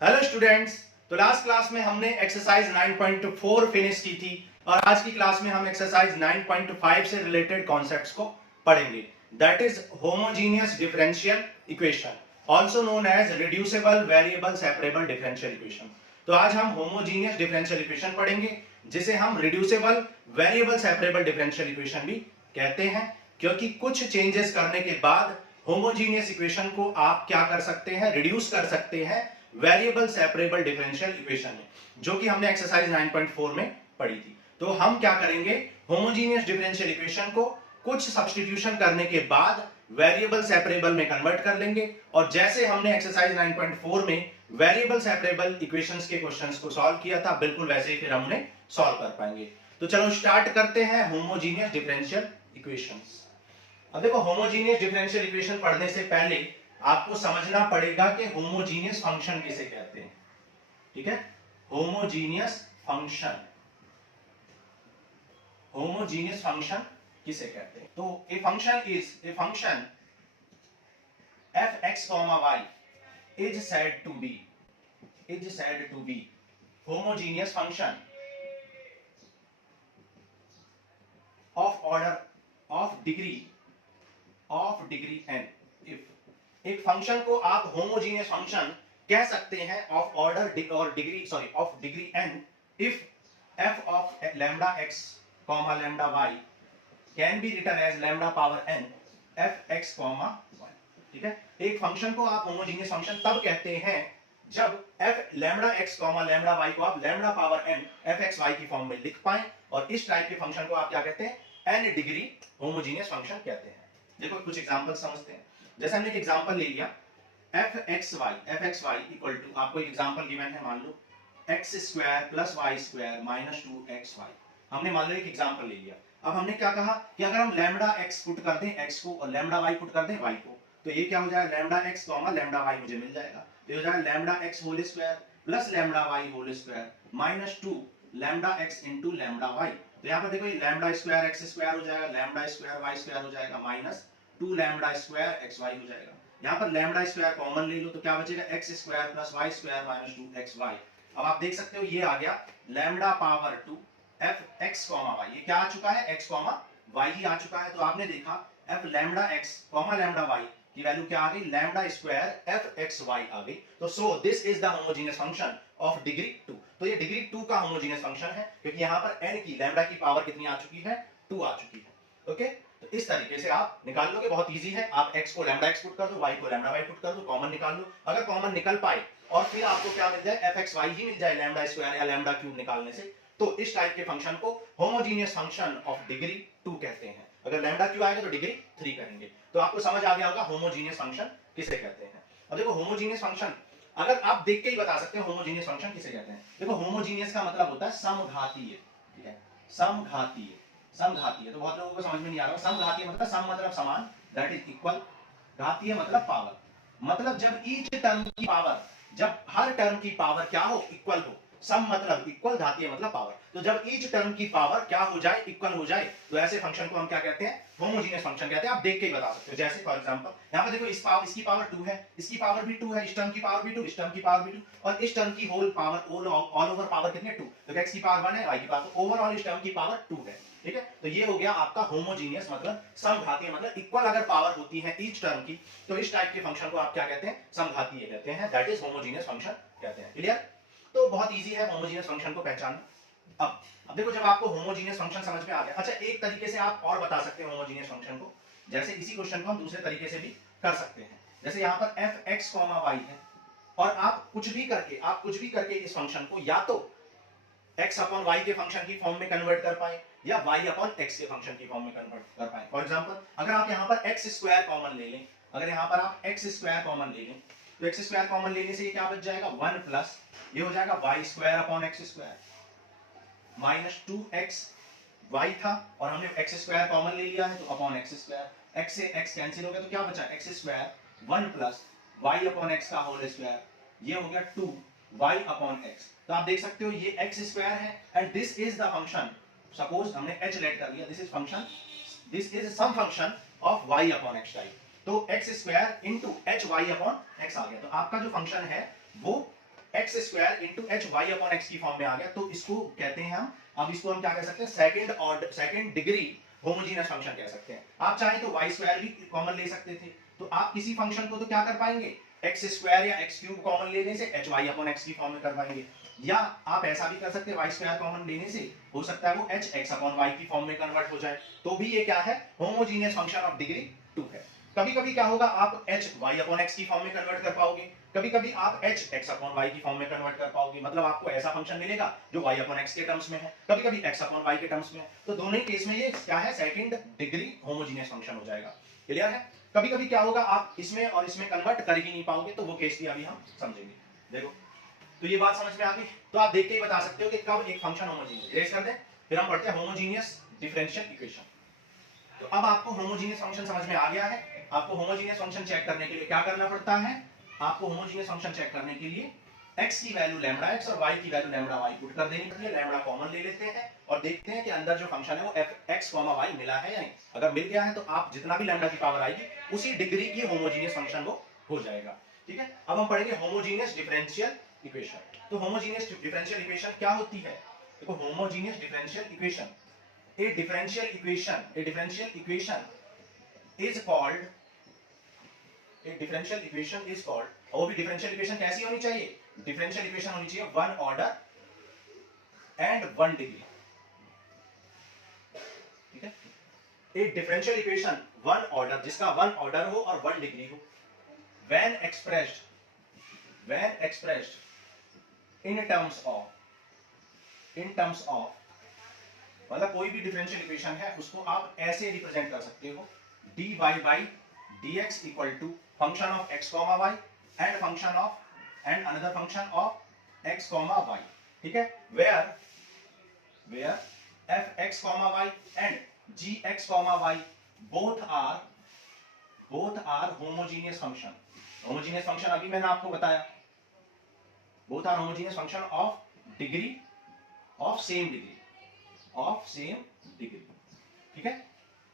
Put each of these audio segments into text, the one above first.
Hello students. तो last class में हमने एक्सरसाइज 9.4 फिनिश की थी और आज की क्लास में हम एक्सरसाइज 9.5 से रिलेटेड कॉन्सेप्ट्स को पढ़ेंगे। That is homogeneous differential equation, also known as reducible variable separable differential equation. तो आज हम होमोजीनियस डिफरेंशियल इक्वेशन पढ़ेंगे, जिसे हम reducible variable separable differential equation भी कहते हैं, क्योंकि कुछ चेंजेस करने के बाद होमोजीनियस इक्वेशन को आप क्या कर सकते हैं, रिड्यूस कर सकते हैं वेरिएबल सेपरेबल डिफरेंशियल इक्वेशन में, जो कि हमने एक्सरसाइज 9.4 में पढ़ी थी। तो हम क्या करेंगे, होमोजीनियस डिफरेंशियल इक्वेशन को कुछ सब्स्टिट्यूशन करने के बाद वेरिएबल सेपरेबल में कन्वर्ट कर लेंगे, और जैसे हमने एक्सरसाइज 9.4 में वेरिएबल सेपरेबल इक्वेशंस के क्वेश्चंस को सॉल्व किया था, बिल्कुल वैसे ही फिर हमने सॉल्व कर पाएंगे। तो चलो स्टार्ट करते हैं होमोजीनियस डिफरेंशियल इक्वेशंस। अब देखो, होमोजीनियस डिफरेंशियल इक्वेशन पढ़ने से पहले आपको समझना पड़ेगा कि होमोजीनियस फंक्शन किसे कहते हैं। ठीक है, होमोजीनियस फंक्शन, होमोजीनियस फंक्शन किसे कहते हैं। तो a function is a function F X comma Y is said to be, is said to be homogeneous function of order of degree N. If एक फंक्शन को आप होमोजीनियस फंक्शन कह सकते हैं ऑफ ऑर्डर और degree, sorry of degree N, if f of lambda x comma lambda y can be written as lambda power n f x comma y। ठीक है, एक फंक्शन को आप होमोजीनियस फंक्शन तब कहते हैं जब f lambda x comma lambda y को आप lambda power n f x y की फॉर्म में लिख पाए, और इस टाइप के फंक्शन को आप क्या कहते हैं, n डिग्री होमोजीनियस फंक्शन कहते हैं। देखो कुछ एग्जांपल समझते हैं। जैसे हमने एक एग्जांपल ले लिया f(x, y) इक्वल टू, आपको एक एग्जांपल गिवन है, मान लो x square plus Y square minus 2xy। हमने मान लो एक एग्जांपल ले लिया। अब हमने क्या कहा कि अगर हम लैम्डा x पुट कर दें x को और लैम्डा y पुट कर दें y को, तो ये क्या हो जाएगा, lambda x comma lambda y मुझे मिल जाएगा। तो ये हो जाएगा lambda x whole square plus lambda y whole square minus 2 lambda x into lambda y। तो यहाँ पर देखो, ये लैम्डा स्क्वायर x स्क्वायर हो जाएगा, लैम्डा स्क्वायर y स्क्वायर हो जाएगा, माइनस 2 लैम्डा स्क्वायर xy हो जाएगा। यहाँ पर लैम्डा स्क्वायर कॉमन ले लो तो क्या बचेगा, x square plus y square minus 2xy। अब आप देख सकते हो ये आ गया lambda power 2 f x comma y। ये क्या आ चुका है, x कॉमा y ही आ चुका है। तो आपने देखा f lambda x comma lambda y की वैल्यू क्या आ गई, lambda square f x y आ गई। तो so this is the homogeneous function of degree 2। तो ये डिग्री 2 का होमोजेनियस फंक्शन है, क्योंकि यहाँ पर n की लैम्डा की पावर कितनी आ चुकी है, 2 आ चुकी है। ओके, तो इस तरीके से आप निकाल लोगे, बहुत इजी है। आप x को लैम्डा x पुट कर दो, y को लैम्डा y पुट कर दो, कॉमन निकाल लो। अगर कॉमन निकल पाए और फिर आपको क्या मिल जाए, fxy ही मिल जाए लैम्डा स्क्वायर या लैम्डा क्यूब निकालने से, तो इस टाइप के फंक्शन को होमोजीनियस फंक्शन ऑफ डिग्री 2 कहते हैं। अगर लैम्डा क्यू आएगा तो डिग्री 3 करेंगे। तो आपको समझ आ गया होगा होमोजीनियस फंक्शन किसे कहते हैं। अब देखो, होमोजीनियस फंक्शन अगर आप देख के ही बता सकते हैं होमोजीनियस फंक्शन किसे कहते हैं। देखो, होमोजीनियस का मतलब होता है समघातीय। ठीक है, समघातीय, समघातीय तो बहुत लोगों को समझ में नहीं आ रहा। समघातीय मतलब सम मतलब समान, दैट इज इक्वल, घातीय मतलब पावर, मतलब जब ईच टर्म की पावर, जब हर टर्म की पावर क्या हो, इक्वल हो। सम मतलब इक्वल, घातीय मतलब पावर। तो जब ईच टर्म की पावर क्या हो जाए, इक्वल हो जाए, तो ऐसे फंक्शन को हम क्या कहते हैं, होमोजीनियस फंक्शन कहते हैं। आप देख के ही बता सकते हो। जैसे फॉर एग्जांपल यहाँ पर देखो, इसकी पावर 2 है, इसकी पावर भी 2 है, इस टर्म की पावर भी 2, इस टर्म की पावर भी 2, और इस टर्म की whole power, all over power कितनी है, 2। तो x की पावर 1 है, y की पावर, तो ओवरऑल इस टर्म की पावर 2 है। ठीक है, तो ये हो गया आपका होमोजीनियस, मतलब समघातीय, मतलब इक्वल अगर पावर होती है ईच टर्म की, तो इस टाइप के फंक्शन को आप क्या कहते हैं, समघातीय कहते हैं, दैट इज होमोजीनियस फंक्शन कहते हैं। क्लियर। तो बहुत इजी है होमोजीनियस फंक्शन को पहचानना। अब देखो, जब आपको होमोजीनियस फंक्शन समझ में आ गया, अच्छा एक तरीके से आप और बता सकते हैं होमोजीनियस फंक्शन को। जैसे इसी क्वेश्चन को हम दूसरे तरीके से भी कर सकते हैं। जैसे यहाँ पर एफ एक्स कॉमा वाई है, और आप कुछ भी करके इस फंक्शन को या तो x अपॉन y के फंक्शन की फॉर्म में कन्वर्ट कर पाए, या y अपॉन x के फंक्शन की फॉर्म में कन्वर्ट कर पाए। फॉर एग्जांपल, अगर आप यहाँ पर x स्क्वायर कॉमन ले लें, अगर यहाँ पर आप x स्क्वायर कॉमन ले लें, तो x स्क्वायर कॉमन लेने से ये क्या बच जाएगा, 1 प्लस ये हो जाएगा y square upon x square minus 2x y था, और हमने x स्क्वायर कॉमन ले लिया है, तो अपॉन x स्क्वायर, x से x कैंसिल हो गया, तो क्या बचा, x square 1 plus y upon x का होल स्क्वायर, ये हो गया 2 y अपॉन x। तो आप देख सकते हो ये x स्क्वायर है, and this is the function, suppose हमने h लेट कर लिया, this is function, this is some function of y upon x type. तो x square into h y upon x आ गया। तो आपका जो फंक्शन है वो X square into H Y upon X की फॉर्म में आ गया, तो इसको कहते हैं हम, अब इसको हम क्या कह सकते हैं, सेकंड डिग्री होमोजेनियस फंक्शन कह सकते हैं। आप चाहें तो वाई स्क्वायर भी कॉमन ले सकते थे, तो आप किसी फंक्शन को तो क्या कर पाएंगे, एक्स स्क्वायर या एक्स क्यूब कॉमन लेने से एच वाई अपॉन एक्स की फॉर्म में कर पाएंगे, या आप ऐसा भी कर सकते हैं वाई स्क्वायर कॉमन लेने से हो सकता है वो एच एक्स अपॉन वाई की फॉर्म में कन्वर्ट हो जाए, तो भी ये क्या है, होमोजेनियस फंक्शन ऑफ डिग्री 2 है। कभी कभी क्या होगा, आप एच वाई अपॉन एक्स की फॉर्म में कन्वर्ट कर पाओगे, कभी कभी आप एच एक्स अपॉन वाई की फॉर्म में कन्वर्ट कर पाओगे, मतलब आपको ऐसा फंक्शन मिलेगा जो वाई अपॉन एक्स के टर्म्स में है, कभी कभी एक्स अपॉन वाई के टर्म्स में है, तो दोनों ही केस में ये क्या है, सेकंड डिग्री होमोजेनियस फंक्शन हो जाएगा। क्लियर है। कभी कभी क्या होगा, आप इसमें और इसमें कन्वर्ट कर ही नहीं पाओगे, तो वो केस भी अभी हम समझेंगे। देखो, तो ये बात समझ में आ गई, तो आप देख के ही बता सकते हो कि कब एक फंक्शन होमोजेनियस। इरेज कर दें, फिर हम पढ़ते हैं होमोजेनियस डिफरेंशियल इक्वेशन। तो अब आपको होमोजेनियस फंक्शन समझ में आ गया है। आपको होमोजेनियस फंक्शन चेक करने के लिए क्या करना पड़ता है, आपको होमोजेनियस फंक्शन चेक करने के लिए x की वैल्यू लैम्डा x और y की वैल्यू लैम्डा y पुट कर देनी चाहिए। लैम्डा कॉमन ले लेते हैं और देखते हैं कि अंदर जो फंक्शन है वो x, y मिला है या नहीं। अगर मिल गया है तो आप जितना भी लैम्डा की पावर आएगी उसी डिग्री की होमोजेनियस फंक्शन वो हो जाएगा। ठीक है, अब हम पढ़ेंगे होमोजेनियस डिफरेंशियल इक्वेशन। तो होमोजेनियस डिफरेंशियल इक्वेशन क्या होती है, देखो homogeneous differential equation, a differential equation is called, a differential equation is called, और वो भी differential equation कैसी होनी चाहिए, differential equation होनी चाहिए one order and one degree. ठीक है, a differential equation one order, जिसका वन ऑर्डर हो और वन डिग्री हो, when expressed in terms of, मतलब कोई भी डिफरेंशियल इक्वेशन है उसको आप ऐसे रिप्रेजेंट कर सकते हो, dy by dx equal to function of x, y and function of and another function of x, y। ठीक है, where f(x, y) and g(x, y) both are homogeneous function। homogeneous function अभी मैंने आपको बताया, both are homogeneous function of degree of same degree। ठीक है,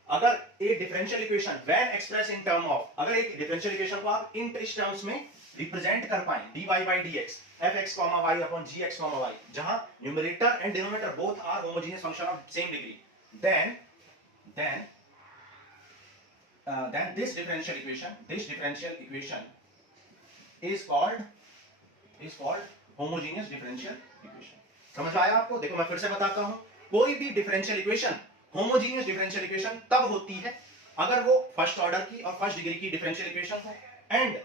अगर एक differential equation when express in term of, अगर एक डिफरेंशियल इक्वेशन को आप इन इस टर्म्स में रिप्रेजेंट कर पाए, dy by dx f(x, y) upon gx, y, जहां numerator and denominator both are homogeneous function of same degree, then this differential equation is called homogeneous differential equation। समझ आया आपको। देखो मैं फिर से बताता हूं, कोई भी differential equation homogeneous differential equation तब होती है अगर वो फर्स्ट ऑर्डर की और फर्स्ट डिग्री की डिफरेंशियल इक्वेशन हो, एंड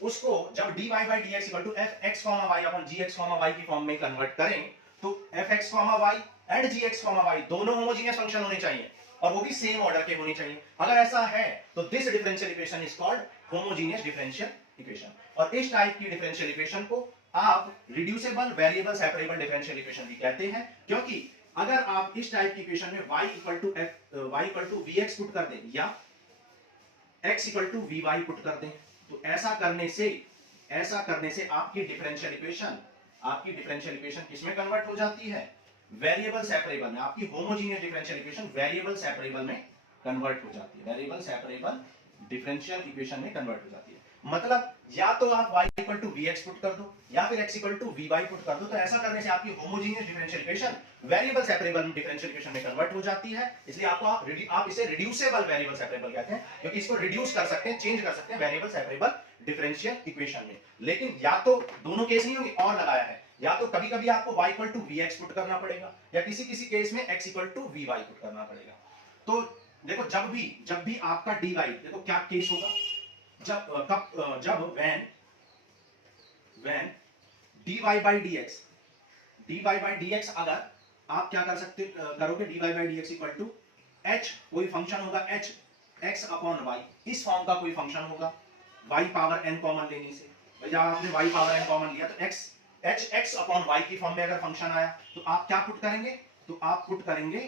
उसको जब dy by dx equal to fx, y upon gx, y की फॉर्म में कन्वर्ट करें तो fx, y and gx, y दोनों होमोजेनियस फंक्शन होने चाहिए और वो भी सेम ऑर्डर के होने चाहिए। अगर ऐसा है तो this differential equation is called homogeneous differential equation. और इस टाइप की डिफरेंशियल इक्वेशन को आप reducible variable separable differential equation भी कहते हैं, क्योंकि अगर आप इस टाइप की इक्वेशन में y equal to vx put कर दें या x equal to vy put कर दें, तो ऐसा करने से आपकी डिफरेंशियल इक्वेशन किसमें कन्वर्ट हो जाती है, वेरिएबल सेपरेबल में। आपकी homogeneous differential equation variable separable में कन्वर्ट हो जाती है, वेरिएबल सेपरेबल डिफरेंशियल इक्वेशन में कन्वर्ट हो जाती है। मतलब या तो आप y equal to vx put कर दो या फिर x equal to vy put कर दो, तो ऐसा करने से आपकी homogeneous differential equation variable separable differential equation में कन्वर्ट हो जाती है। इसलिए आप इसे रिड्यूसिबल वेरिएबल सेपरेबल कहते हैं, क्योंकि इसको रिड्यूस कर सकते हैं, चेंज कर सकते हैं वेरिएबल सेपरेबल डिफरेंशियल इक्वेशन में। लेकिन या तो दोनों केस नहीं होंगे, और लगाया है, या तो कभी कभी आपको y equal to vx put करना पड़ेगा या किसी केस में x equal to vy put करना पड़ेगा। तो देखो जब भी आपका dy, देखो क्या केस होगा, जब when dy by dx अगर आप क्या कर सकते करोगे, dy by dx equal to h, कोई फंक्शन होगा h x अपॉन y, इस फॉर्म का कोई फंक्शन होगा y पावर n कॉमन लेने से। जब आपने y पावर n कॉमन लिया तो h x अपॉन y की फॉर्म में अगर फंक्शन आया तो आप क्या पुट करेंगे, तो आप पुट करेंगे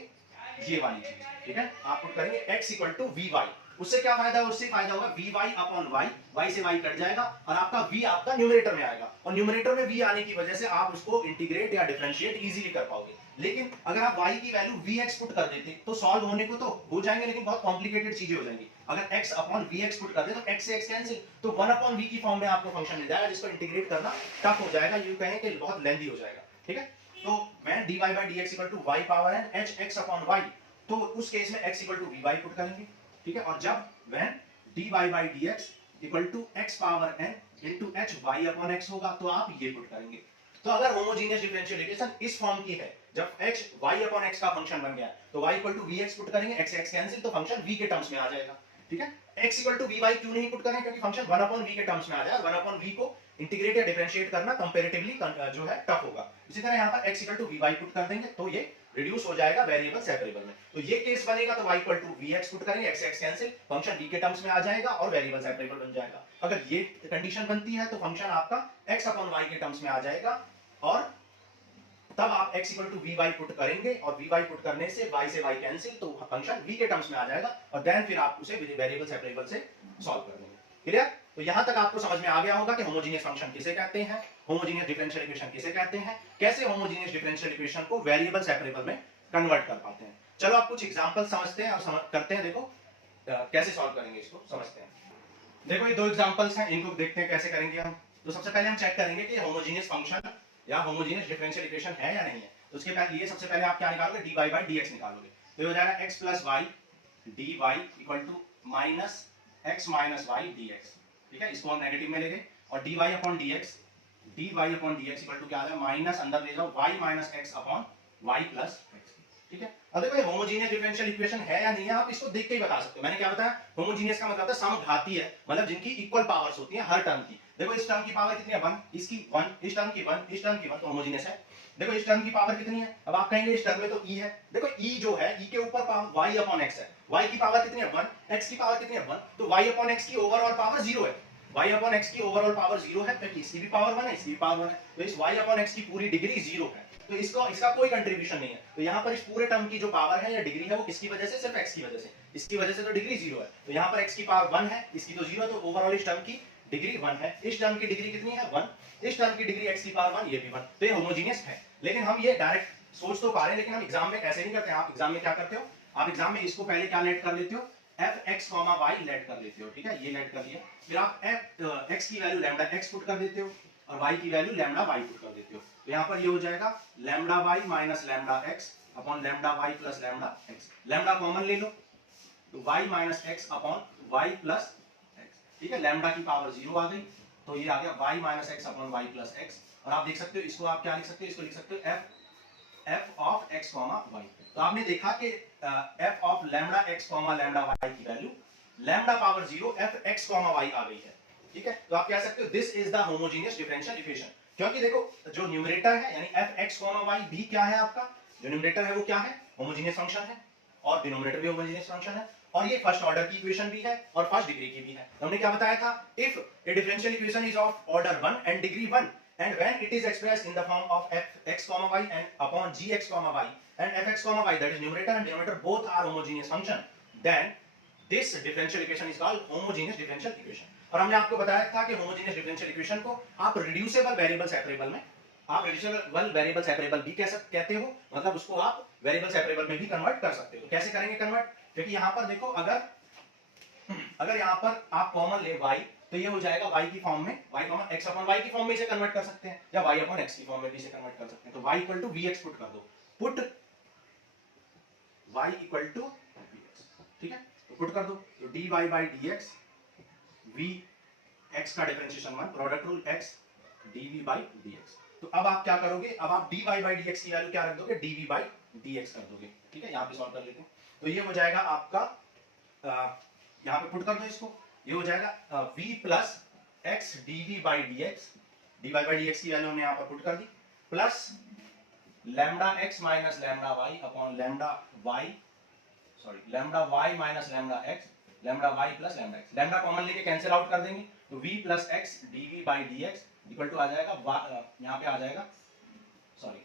ये वाली चीज। ठीक है, आप पुट करेंगे x इक्वल टू vy। उससे क्या फायदा, उससे फायदा होगा vy अपॉन y, y से y कट जाएगा और आपका v आपका न्यूमरेटर में आएगा, और न्यूमरेटर में v आने की वजह से आप उसको इंटीग्रेट या डिफरेंशिएट इजीली कर पाओगे। लेकिन अगर आप y की वैल्यू vx पुट कर देते तो सॉल्व होने को तो हो जाएंगे, लेकिन बहुत कॉम्प्लिकेटेड चीजें हो जाएंगी। अगर x अपॉन vx पुट कर दे तो x से x कैंसिल, तो 1 अपॉन v की फॉर्म में आपको फंक्शन मिल जाएगा, जिसको इंटीग्रेट करना टफ हो जाएगा, यूं कहें कि बहुत लेंथी हो जाएगा। ठीक है, तो when dy by dx equal to y power n h x upon y, तो उस केस में x equal to vy put करेंगे। ठीक है, और जब when dy by dx equal to x power n into h y upon x होगा तो आप ये पुट करेंगे। तो अगर होमोजेनियस डिफरेंशियल इक्वेशन इस फॉर्म की है, जब h y अपॉन x का फंक्शन बन गया तो y equal to vx put करेंगे, x से x कैंसिल, तो फंक्शन v के टर्म्स में आ जाएगा। ठीक है, x इक्वल टू vy क्यों नहीं पुट करें, क्योंकि फंक्शन 1 अपॉन v के टर्म्स में आ जाएगा। 1 अपॉन v को इंटीग्रेट या डिफरेंशिएट करना कंपैरेटिवली जो है टफ होगा। इसी तरह यहाँ पर x equal to vy put कर देंगे तो ये रिड्यूस हो जाएगा वेरिएबल सेपरेबल में। तो ये केस बनेगा तो y equal to vx put करेंगे, x से x कैंसिल, फंक्शन v के टर्म्स में आ जाएगा और वेरिएबल सेपरेबल बन जाएगा। अगर ये कंडीशन बनती है तो फंक्शन आपका x अपॉन y के टर्म्स में आ जाएगा, और तब आप x equal to vy put करेंगे, और vy पुट करने से y से y कैंसिल, तो फंक्शन v के टर्म्स में आ जाएगा, और देन फिर आप उसे वेरिएबल सेपरेबल से सॉल्व कर लेंगे। क्लियर? तो यहां तक आपको समझ में आ गया होगा कि होमोजेनियस फंक्शन किसे कहते हैं, होमोजेनियस डिफरेंशियल इक्वेशन किसे कहते हैं, कैसे होमोजेनियस डिफरेंशियल इक्वेशन को वेरिएबल सेपरेबल में कन्वर्ट कर पाते हैं। चलो आप कुछ एग्जांपल समझते हैं और करते हैं, देखो कैसे सॉल्व करेंगे इसको, समझते हैं। देखो ये दो एग्जांपल्स हैं, इनको देखते हैं कैसे करेंगे हम। तो सबसे पहले हम चेक करेंगे कि होमोजेनियस फंक्शन या होमोजेनियस डिफरेंशियल इक्वेशन है या नहीं है। तो उसके पहले ये सबसे पहले आप क्या निकालोगे, dy by dx निकालोगे। तो ये हो जाएगा x plus y dy equal to minus x minus y dx। ठीक है, इसको हम नेगेटिव में ले गए, और dy upon dx equal to क्या आ जाएगा, माइनस अंदर ले जाओ y minus x upon y plus x। ठीक है, अब देखो ये होमोजेनियस डिफरेंशियल इक्वेशन है या नहीं है, आप इसको देख के ही बता सकते हो। मैंने क्या बताया, होमोजेनियस का मतलब है समघाती है, मतलब जिनकी इक्वल पावर्स होती हैं हर टर्म की। देखो इस टर्म की पावर कितनी है, 1, इसकी 1, इस टर्म की 1, इस टर्म की 1, तो होमोजेनियस है। देखो इस टर्म की पावर कितनी है, अब आप कहेंगे इस टर्म में तो e है। देखो e जो है, e के ऊपर पावर y अपॉन x है, y की पावर कितनी है 1, x की पावर कितनी है 1, तो y अपॉन x की ओवरऑल पावर 0 है। y अपॉन x की ओवरऑल पावर 0 है, तो इसकी भी पावर 1 है, इसकी भी पावर 1 है, तो इस y अपॉन x की पूरी डिग्री 0 है। तो इसका कोई कंट्रीब्यूशन नहीं है। तो यहाँ पर इस पूरे टर्म की जो पावर है या डिग्री है वो किसकी वजह से, सिर्फ x की वजह से। इसकी वजह से तो डिग्री 0 है, तो यहाँ पर x की पावर 1 है, इसकी तो 0 है, तो ओवरऑल इस टर्म की डिग्री 1 है। इस टर्म की डिग्री कितनी है 1, इस टर्म की डिग्री x की पावर 1, ये भी 1, तो ये होमोजेनियस है। लेकिन हम ये डायरेक्ट सोच तो पा रहे हैं, लेकिन हम एग्जाम में ऐसे नहीं करते हैं। आप एग्जाम में क्या करते हो, आप एग्जाम में इसको पहले क्या लेट कर लेते हो, fx, y लेट कर लेते हो। ठीक है, ये लेट कर लिया, फिर आप x की वैल्यू लैम्डा x पुट कर देते हो, और y की वैल्यू लैम्डा y पुट कर देते हो। तो यहाँ पर ये हो जाएगा lambda y minus lambda x upon lambda y plus lambda x। Lambda common ले लो, तो y minus x upon y plus x। ठीक है, लैम्डा की पावर 0 आ गई, तो ये आ गया y minus x upon y plus x। और आप देख सकते हो इसको, आप क्या लिख सकते हो, इसको लिख सकते हो f ऑफ x y। तो आपने देखा कि f of lambda x lambda y की value lambda power 0 f x y आ गई है। ठीक है, तो आप कह सकते हो this is the homogeneous differential equation, क्योंकि देखो जो न्यूमरेटर है यानी f(x, y) भी क्या है आपका, जो न्यूमरेटर है वो क्या है, होमोजेनियस फंक्शन है, और डिनोमिनेटर भी होमोजेनियस फंक्शन है, और ये फर्स्ट ऑर्डर की इक्वेशन भी है और फर्स्ट डिग्री की भी है। हमने क्या बताया था, if A differential equation is of order 1 and degree 1 and when it is expressed in the form of f(x, y) and upon g(x, y) and f(x, y) that is numerator and denominator both are homogeneous function, then this differential equation is called homogeneous differential equation। और हमने आपको बताया था कि homogeneous differential equation को आप reducible variable separable में, आप रिड्यूसिबल वेरिएबल सेपरेबल भी कहते हो, मतलब उसको आप वेरिएबल सेपरेबल में भी कन्वर्ट कर सकते हो। तो कैसे करेंगे कन्वर्ट, क्योंकि यहाँ पर देखो अगर यहाँ पर आप कॉमन ले y, तो ये हो जाएगा y की फॉर्म में, y common x upon y की फॉर्म में इसे कन्वर्ट कर सकते हैं, या y अपॉन x की फॉर्म में भी इसे कन्वर्ट कर सकते हैं। तो y equal to vx put कर दो, put y equal to vx। ठीक है, तो पुट कर दो, तो dy by dx v x का differentiation 1 product rule x dv by dx। तो अब आप क्या करोगे, अब आप dy by dx की वैल्यू क्या रख दोगे, dv by dx कर दोगे। ठीक है, यहाँ पे सॉल्व कर लेते हैं, तो ये हो जाएगा आपका, यहाँ पे पुट कर दो इसको, ये हो जाएगा v plus x dv by dx, dy by dx की वैल्यू हमने यहाँ पर पुट कर दी, plus lambda x minus lambda y upon lambda y minus lambda x, lambda y plus lambda x। Lambda common लेके कैंसिल आउट कर देंगे, तो v plus x dv by dx equal to आ जाएगा, यहाँ पे आ जाएगा, सॉरी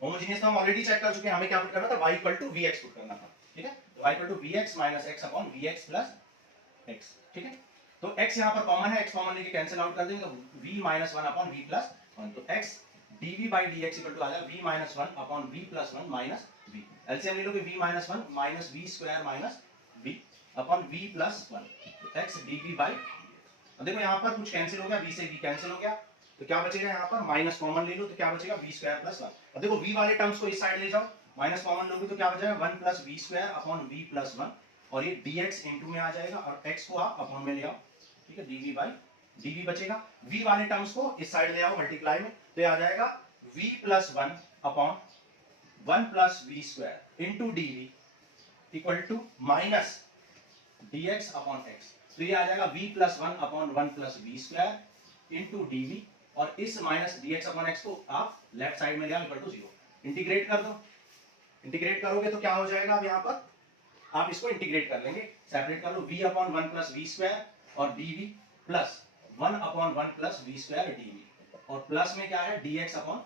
होमोजेनियस तो हम ऑलरेडी चेक कर चुके हैं, हमें क्या पुट करना था, y equal to vx put करना था। ठीक है, तो y equal to vx minus x upon vx plus x। ठीक है, तो x यहाँ पर कॉमन है, x कॉमन लेके कैंसिल आउट कर देंगे, तो v minus 1 upon v plus 1, तो x dv by dx equal to आ जाएगा v minus one upon v plus one minus v। LCM ले लो कि v minus one minus v square minus v upon v plus one x dv by. अब देखो यहाँ पर कुछ कैंसिल हो गया, v से v कैंसिल हो गया, तो क्या बचेगा यहाँ पर माइनस कॉमन ले लो तो क्या बचेगा v स्क्वायर प्लस वन। अब देखो v वाले टर्म्स को इस साइड ले जाओ, माइनस कॉमन लोगे तो क्या बचेगा one plus v square upon v plus one, और ये dx इनटू में आ जाएगा और x को आप अपॉन में ले आओ, ठीक है, dv बाई dv बचेगा। v वाले टर्म्स को इस साइड ले आओ मल्टीप्लाई में, तो ये आ जाएगा v plus one upon one plus v square into dv equal to minus dx upon x। तो ये आ जाएगा v plus one upon one plus v square into dv, और इस माइनस dx अपॉन x को आप लेफ्ट साइड में ले आओ इक्वल टू जीरो। इंटीग्रेट कर दो, इंटीग्रेट करोगे तो क्या हो जाएगा, अब यहाँ पर आप इसको इंटीग्रेट कर लेंगे, सेपरेट कर लो, v upon one plus V square और dv plus one upon one plus V square dv, और प्लस में क्या है dx अपॉन।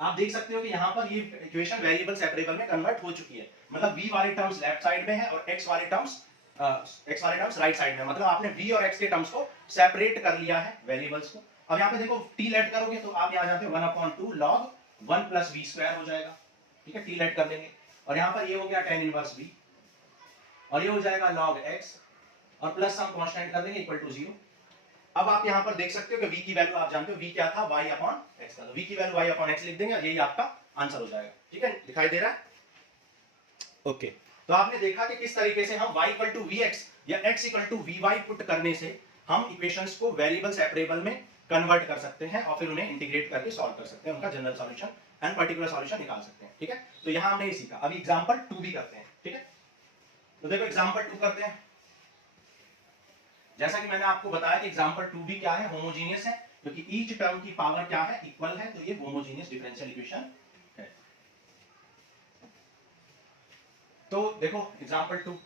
आप देख सकते हो कि यहाँ पर ये इक्वेशन वेरिएबल सेपरेबल में कन्वर्ट हो चुकी है, मतलब v वाले टर्म्स लेफ्ट साइड में है और x वाले टर्म्स राइट साइड में, मतलब आपने v और x के टर्म्स को सेपरेट कर लिया है वेरिएबल्स को। अब यहाँ पे देखो t लेट करोगे तो आप यहाँ जाते हो one upon two log one plus V square हो जाएगा, ठीक है, t लेट कर लेंगे, और यहाँ पर ये हो गया टेन इनवर्स v, और ये हो जाएगा log x, और प्लस हम कांस्टेंट कर देंगे इक्वल टू जीरो। अब आप यहाँ पर देख सकते हो कि v की वैल्यू आप जानते हो, v क्या था y अपॉन x था, तो v की वैल्यू y अपॉन x लिख देंगे और यही आपका आंसर हो जाएगा, ठीक है, दिखाई दे रहा है। ओके, तो आपने देखा कि किस तरीके से हम y इक्वल टू vx या x equal to vy put करने से हम इक्वेशंस को वेरिएबल सेपरेबल में कन्वर्ट कर सकते हैं और फिर उन्हें इंटीग्रेट करके सॉल्व कर सकते हैं, उनका general solution and particular solution निकाल सकते हैं, ठीक है। तो यहाँ हमने ये सीखा, अभी एग्जांपल 2 भी करते हैं, ठीक है। तो देखो एग्जांपल 2 करते हैं। जैसा कि मैंने आपको बताया कि एग्जांपल 2 भी क्या है, होमोजेनियस है, क्योंकि ईच टर्म की पावर क्या है, इक्वल है, तो ये होमोजेनियस डिफरेंशियल इक्वेशन है। तो देखो एग्जांपल 2,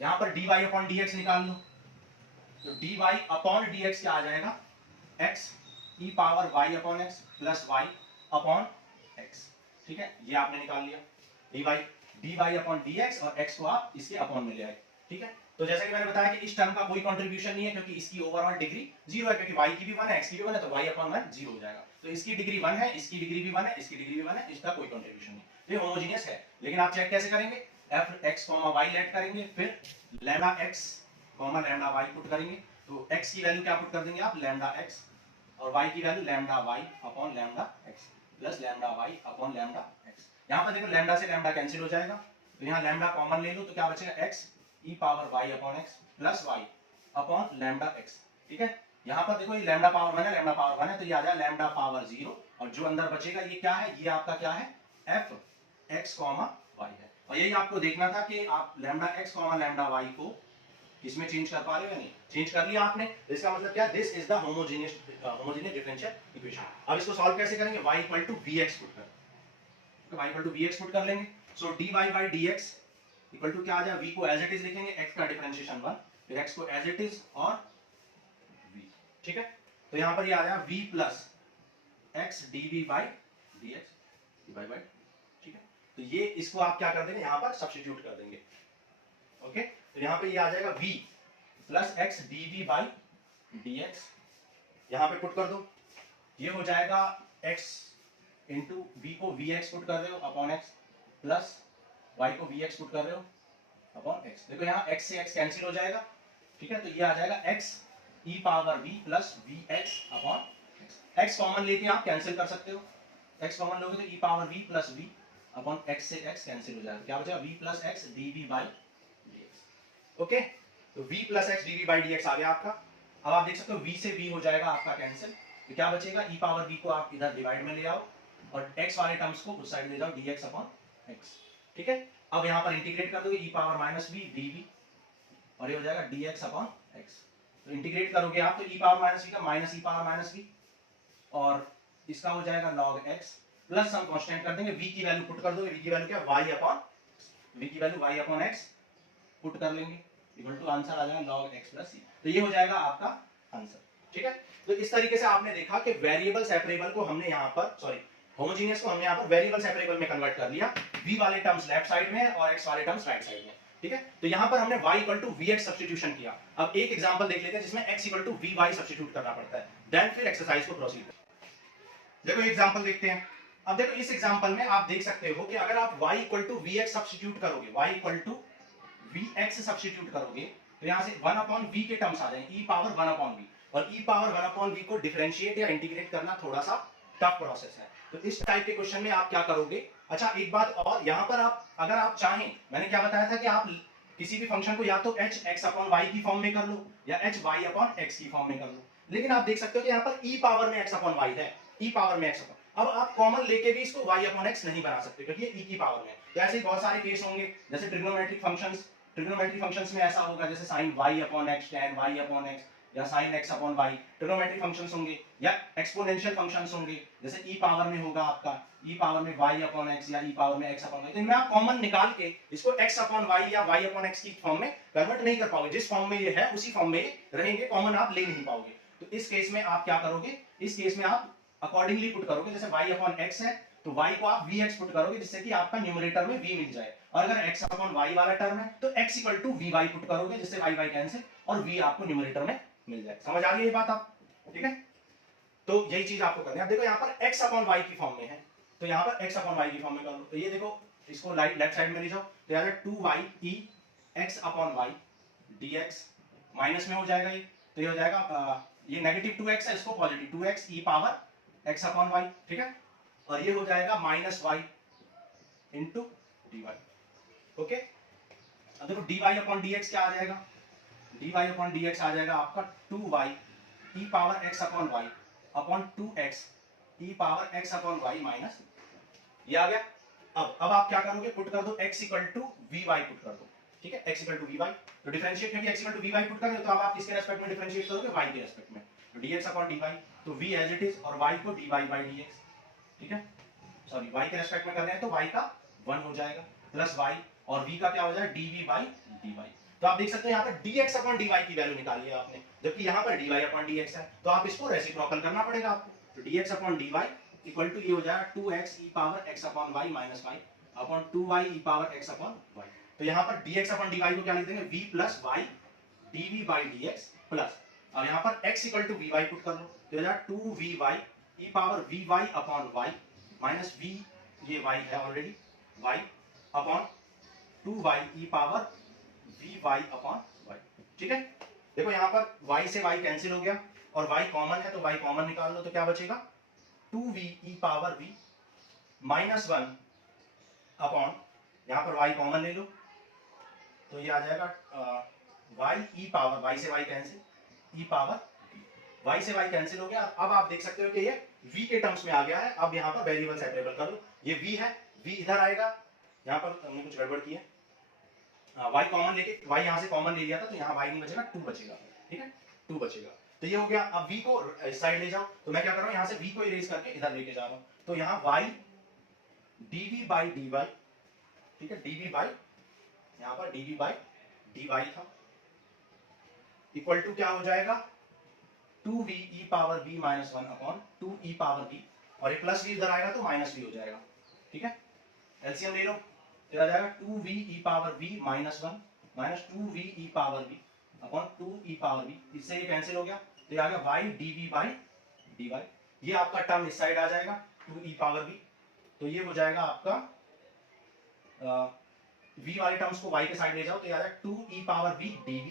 यहां पर dy अपॉन dx निकाल लो, तो dy अपॉन dx क्या आ जाएगा, x e power y upon x plus y upon x, ठीक है, ये आपने निकाल लिया dy अपॉन dx, और x को आप इसके अपॉन में ले आए, ठीक है। तो जैसा कि मैंने बताया कि इस टर्म का कोई कंट्रीब्यूशन नहीं है, क्योंकि इसकी ओवरऑल डिग्री 0 है, क्योंकि y की भी 1 है, x की भी 1 है, तो y अपॉन 1 0 हो जाएगा। तो इसकी डिग्री 1 है, इसकी डिग्री भी 1 है, इसकी डिग्री भी 1 है, इसका कोई कंट्रीब्यूशन नहीं, तो ये होमोजेनियस है। लेकिन आप चेक कैसे करेंगे, f(x, y) लेट करेंगे, फिर λx, λy पुट करेंगे, तो x की वैल्यू क्या पुट कर देंगे आप, λx, और y की value λy upon λx plus λy upon λx। यहाँ पर देखो लैम्डा से लैम्डा कैंसिल हो जाएगा, तो यहाँ लैम्डा कॉमन ले लो तो क्या बचेगा, x e power y upon x plus y upon λx, ठीक है। यहाँ पर देखो ये लैम्डा पावर 1 है, लैम्डा पावर 1 है, तो ये आ जाएगा लैम्डा पावर 0, और जो अंदर बचेगा ये क्या है, ये आपका क्या है, f x, y है। और यही आपको देखना था कि आप लैम्डा x, लैम्डा y को इसमें चेंज कर पा रहे हो या नहीं, चेंज कर लिया आपने, इसका मतलब क्या, this is the homogeneous differential equation. अब इसको सॉल्व कैसे करेंगे, y equal to vx put कर, तो y equal to vx put कर लेंगे, so dy by dx equal to क्या आ जाएगा, v को एज इट इज लिखेंगे, x का डिफरेंशिएशन 1, फिर x को एज इट इज और v, ठीक है। तो यहां पर ये आ जाएगा v plus x dv by dx divide by, ठीक है। तो ये इसको आप क्या कर देंगे, यहां पर सब्स्टिट्यूट कर देंगे, ओके। तो यहाँ पे ये आ जाएगा v plus x dv by dx, यहाँ पे पुट कर दो, ये हो जाएगा x इंटू v को vx पुट कर रहे हो अपॉन x प्लस y को vx पुट कर रहे हो अपॉन x। देखो यहाँ x से x कैंसिल हो जाएगा, ठीक है, तो ये आ जाएगा x e power v plus vx upon x। x common लेके आप कैंसिल कर सकते हो, x कॉमन लोगे तो e power v plus v upon x से x कैंसिल हो जाएगा, क्या बचेगा v plus x dv by dx, okay. तो v plus x dv by dx आ गया आपका। अब आप देख सकते हो v से v हो जाएगा आपका कैंसिल, तो क्या बचेगा, e पावर v को आप इधर डिवाइड में ले आओ और x वाले टर्म्स को उस साइड ले जाओ, dx अपॉन x, ठीक है। अब यहाँ पर इंटीग्रेट कर दोगे, e power minus v dv, और ये हो जाएगा dx अपॉन x। तो इंटीग्रेट करोगे आप तो e पावर माइनस v का minus e power minus v, और इसका हो जाएगा log x, प्लस हम कांस्टेंट कर देंगे, v की वैल्यू पुट कर दोगे, v की वैल्यू क्या, y अपॉन v की value y upon x put कर लेंगे, इक्वल टू आंसर आ जाएगा log x प्लस c। तो ये हो जाएगा आपका आंसर, ठीक है। तो इस तरीके से आपने देखा कि वेरिएबल सेपरेबल को हमने यहाँ पर, सॉरी, होमोजेनियस को हमने यहाँ पर वेरिएबल सेपरेबल में कन्वर्ट कर लिया, v वाले टर्म्स लेफ्ट साइड में और x वाले टर्म्स राइट साइड में, ठीक है। तो यहाँ पर हमने y equal to vx substitution किया। अब एक एग्जांपल देख लेते हैं जिसमें x equal to vy substitute करना पड़ता है, देन फिर एक्सरसाइज को प्रोसीड। देखो एग्जांपल देखते हैं। अब देखो इस एग्जांपल में आप देख सकते हो कि अगर आप y equal to V X substitute करोगे, y equal to V X substitute करोगे तो यहां से 1 अपॉन v के टर्म्स आ जाएंगे, e पावर 1 अपॉन v, और e पावर 1 अपॉन v को डिफरेंशिएट या इंटीग्रेट करना थोड़ा सा टफ प्रोसेस है। तो इस टाइप के क्वेश्चन में आप क्या करोगे? अच्छा एक बात और, यहां पर आप अगर आप चाहें, मैंने क्या बताया था कि आप किसी भी फंक्शन को या तो h x अपॉन y की फॉर्म में कर लो या h y अपॉन x की फॉर्म में कर लो, लेकिन आप देख सकते हो कि यहाँ पर e पावर में x अपॉन y है, e पावर में x अपॉन, अब आप कॉमन लेके भी इसको y अपॉन x नहीं बना सकते क्योंकि ये e की पावर में है। तो ऐसे ही बहुत सारे केस होंगे, जैसे ट्रिग्नोमेट्रिक फंक्शंस में ऐसा होगा, जैसे sin y upon x tan y upon x या sin x upon y, trigonometric functions होंगे, या एक्सपोनेंशियल फंक्शंस होंगे, जैसे e पावर में होगा आपका e पावर में y अपॉन x या e पावर में x अपॉन y। तो इनमें आप कॉमन निकाल के इसको x अपॉन y या y अपॉन x की फॉर्म में कन्वर्ट नहीं कर पाओगे, जिस फॉर्म में ये है उसी फॉर्म में रहेंगे, कॉमन आप ले नहीं पाओगे। तो इस केस में आप क्या करोगे? इस केस में आप अकॉर्डिंगली पुट करोगे, जैसे y अपॉन x है तो y को आप vx पुट करोगे जिससे कि आपका न्यूमरेटर में v मिल जाए, और अगर x अपॉन y वाला टर्म है तो x equal to vy put करोगे जिससे y y कैंसिल और v आपको न्यूमरेटर में मिल जाए। समझ आ रही है ये बात आप? ठीक है, तो यही चीज आपको करनी है। अब देखो यहाँ पर x अपॉन y की फॉर्म में है, तो यहाँ पर x अपॉन y की फॉर्म में कर लो, तो ये देखो इसको लेफ्ट साइड में ले जाओ, तो यहाँ 2y e x upon y dx minus में हो जाएगा ये, तो ये हो जाएगा ये नेगेटिव 2x है, इसको positive 2x e power x upon y, ठीक है, और ये हो जाएगा minus y into D Y. Okay, अब देखो dy अपॉन dx क्या आ जाएगा? dy अपॉन dx आ जाएगा आपका 2y e power x upon y upon 2x e power x upon y minus, ये आ गया। अब आप क्या करोगे? पुट कर दो x equal to vy put कर दो, ठीक है, x इक्वल टू vy, तो डिफरेंशिएट क्योंकि x equal to vy put कर रहे हो तो अब आप किसके रेस्पेक्ट में डिफरेंशिएट करोगे? y के रेस्पेक्ट में, तो dx अपॉन dy, तो v एज इट इज और y को dy बाय dx, ठीक है, सॉरी y के रेस्पेक्ट में कर रहे हैं तो y का 1 हो जाएगा प्लस y, और v का क्या हो जाएगा? dv by dy। तो आप देख सकते हैं यहाँ पर dx अपॉन dy की वैल्यू निकाली है आपने, जबकि यहाँ पर dy अपॉन dx है, तो आप इसको रेसिप्रोकल करना पड़ेगा आपको, तो dx upon dy equal to ये हो जाएगा 2x e power x upon y minus y upon 2y e power x upon y। तो यहाँ पर dx अपॉन dy को क्या लिख देंगे? v plus y dv by dx plus, अब यहाँ पर x equal to vy put कर लो, तो हो जाएगा 2vy e power vy upon y minus v, ये y है already, y upon 2y e power vy upon y, ठीक है। देखो यहाँ पर y से y कैंसिल हो गया और y कॉमन है तो y कॉमन निकाल लो, तो क्या बचेगा? 2v e power v minus 1 upon, यहाँ पर y कॉमन ले लो तो ये आ जाएगा y e पावर, y से y cancel, e power y से y कैंसिल हो गया। अब आप देख सकते हो कि ये v के टर्म्स में आ गया है। अब यहाँ पर वेरिएबल सेपरेबल कर लो, ये v है, v इधर आएगा, यहाँ पर हमने कुछ गड़बड़ की है, y कॉमन लेके, y यहाँ से कॉमन ले लिया था तो यहाँ y नहीं बचेगा, 2 बचेगा, ठीक है, 2 बचेगा, तो ये हो गया। अब v को इस साइड ले जाओ, तो मैं क्या कर रहा हूँ यहाँ से v को इरेज करके इधर लेके जा रहा हूँ, तो यहाँ y dv बाई dy, ठीक है, dv बाई, यहाँ पर dv बाई dy था, इक्वल टू क्या हो जाएगा? 2v e power v minus 1 upon 2 e power v, और ये प्लस v इधर आएगा तो माइनस v हो जाएगा, ठीक है, एलसीएम ले लो, तो आ जाएगा 2v e power v minus 1 minus 2v e power v upon 2 e power v, इससे ये कैंसिल हो गया, तो ये आ गया y dv बाई dy, ये आपका टर्म इस साइड आ जाएगा 2 e पावर v, तो ये हो जाएगा आपका v वाले टर्म्स को y के साइड ले जाओ तो ये आ जाएगा 2 e पावर v dv,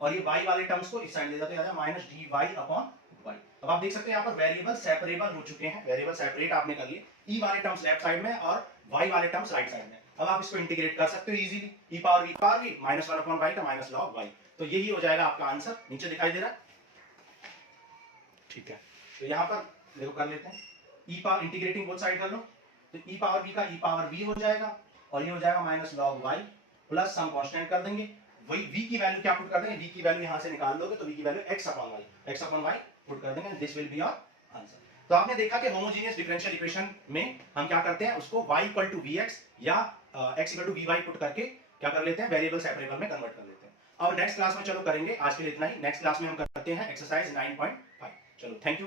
और ये y वाले टर्म्स को इस साइड ले जाओ तो ये आ जाएगा माइनस dy अपॉन y। अब आप देख सकते हैं यहाँ पर वेरिएबल सेपरेबल हो चुके हैं, वेरिएबल सेपरेट आपने कर लिए, e वाले टर्म्स लेफ्ट साइड में और y वाले टर्म्स राइट साइड में। अब आप इसको इंटीग्रेट कर सकते हो easily, e power v minus 1 upon y का माइनस log y, तो यही हो जाएगा आपका आंसर, नीचे दिखाई दे रहा है, ठीक है। तो यहाँ पर देखो कर लेते हैं, e power integrating both side कर लो, तो e पावर v का e पावर v हो जाएगा, और ये हो जाएगा minus log y plus some constant कर देंगे, वही v की वैल्यू क्या पुट कर देंगे? v की वैल्यू यहाँ से निकाल लोगे तो v की value x upon y put कर देंगे, this will be your answer. तो आपने देखा कि होमोजेनियस डिफरेंशियल इक्वेशन में हम क्या करते हैं, उसको y इक्वल टू vx या x equal to vy put करके क्या कर लेते हैं? वेरिएबल सेपरेबल में कन्वर्ट कर लेते हैं। अब नेक्स्ट क्लास में चलो करेंगे, आज के लिए इतना ही, नेक्स्ट क्लास में हम करते हैं एक्सरसाइज 9.5। चलो थैंक यू।